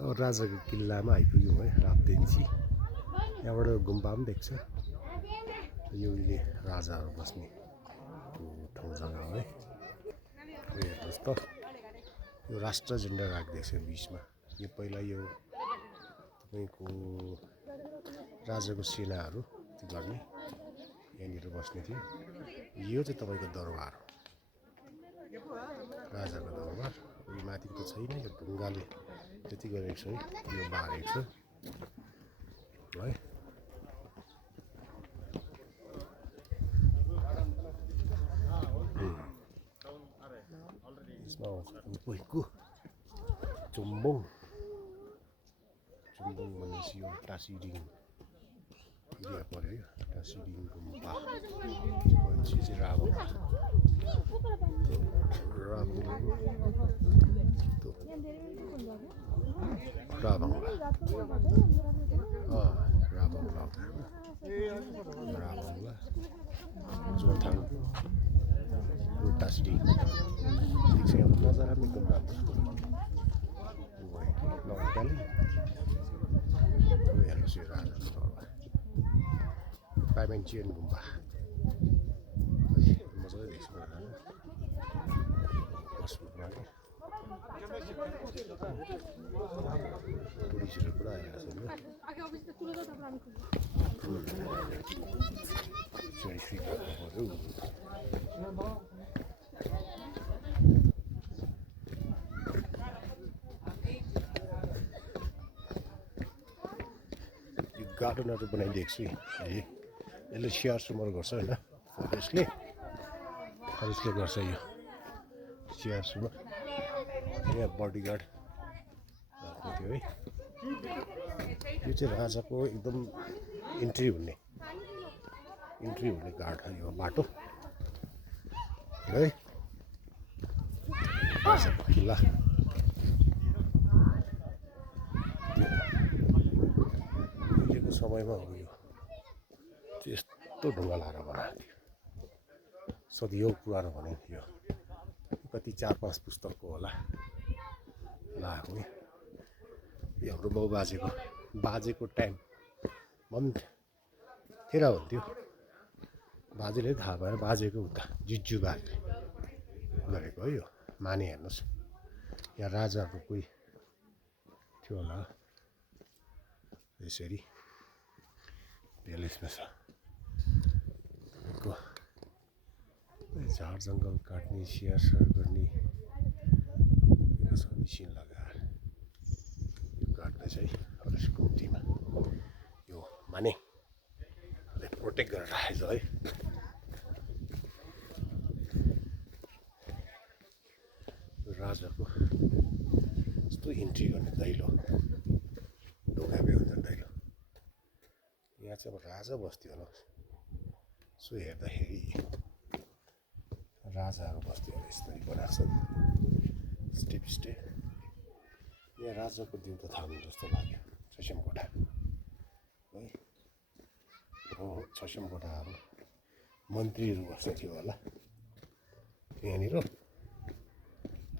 राजाको किल्लामा आइपुग्यौँ है राप्तेन्ची। यहाँबाट गुम्बा पनि देख्छ। यो उहिले राजाहरू बस्ने ठाउँ जग्गा हो है। हेर्नुहोस् त यो राष्ट्र झन्डा राखिदिएको छ बिचमा। यो पहिला यो तपाईँको राजाको सेनाहरू गर्ने यहाँनिर बस्ने थियो। यो चाहिँ तपाईँको दरबार हो, राजाको दरबार। यो माथिको त छैन, यो ढुङ्गाले त्यति गरेको छ है, यो बारेको छ है। यसमा तपाईँको चुम्बुङ भनेपछि यो टासिडिङ एरिया पऱ्यो है। टासिडिङ गुम्बा भनेपछि चाहिँ राबङ जोरथाङ टासिडिङ नजारा पनि एकदम राम्रो नौकाली हेर्नुहोस् यो राजाको दरबार पाइमेन्चियन गुम्बा मजाले देख्छ टुरिस्टहरू पुरा आइरहेको छ। गार्डनहरू बनाइदिएको छु है। यसले स्याहार सुमार गर्छ होइन, फरेस्टले गर्छ यो स्याहार सुमार। यहाँ बडीगार्ड राख्ने थियो है। यो चाहिँ राजाको एकदम इन्ट्री हुने गार्ड हो यो बाटो है। राजाको किल्ला समयमा हो यो यस्तो ढुङ्गा लाएर बनाएको थियो। सदियौँ पुरानो भने यो कति 4-5 पुस्तकको होला लगाएको है। यो हाम्रो बाउ बाजेको टाइममा पनि थिएन भन्थ्यो। बाजेले थाहा भएर बाजेको उता जिजु बाजे गरेको है यो माने। हेर्नुहोस् यहाँ राजाहरूको कोही थियो होला यसरी पेलेसमा छ। तपाईँको झार जङ्गल काट्ने स्याहार गर्ने मिसिन लगाएर यो काट्दैछ है फरेस्ट कम्तीमा। यो माने प्रोटेक्ट गरेर राखेको छ है। राजाको यस्तो इन्ट्री गर्ने दैलो ढुङ्गाकै हुन्छ दैलो। यहाँ चाहिँ अब राजा बस्थ्यो होला। सो हेर्दाखेरि राजाहरू बस्थ्यो होला यसरी बनाएको छ स्टेप। यहाँ राजाको देउता थाल्नु जस्तो लाग्यो। छसेमकोठा है हो। छसेमकोठाहरू मन्त्रीहरू बस्ने थियो होला यहाँनिर।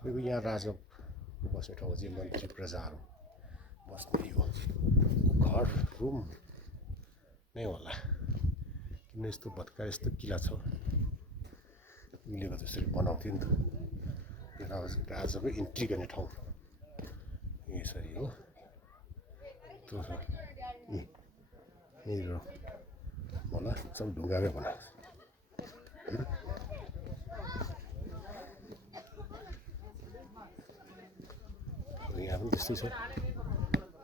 तपाईँको यहाँ राजा बस्ने ठाउँ चाहिँ मन्त्री प्रजाहरू बस्ने यो घर रुम नै होला। किन यस्तो भत्का यस्तो किल्ला छ उहिलेको त्यसरी बनाउँथ्यो नि त। राजाको इन्ट्री गर्ने ठाउँ यसरी हो। यहाँनिर होला सब ढुङ्गाकै बनाएको छ। यहाँ पनि त्यस्तै छ।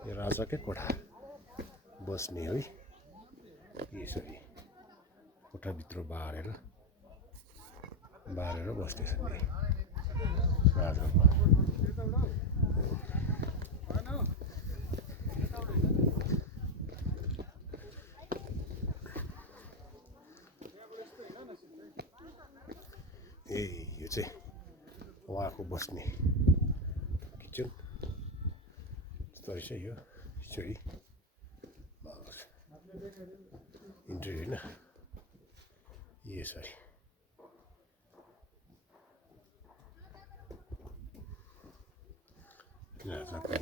यो राजाकै कोठा बस्ने है। यसरी कोठाभित्र बारेर बस्नेछ नि राजाको। यो चाहिँ उहाँको बस्ने किचन यस्तो रहेछ। यो यसरी इन्ट्री होइन यसरी। राजाको है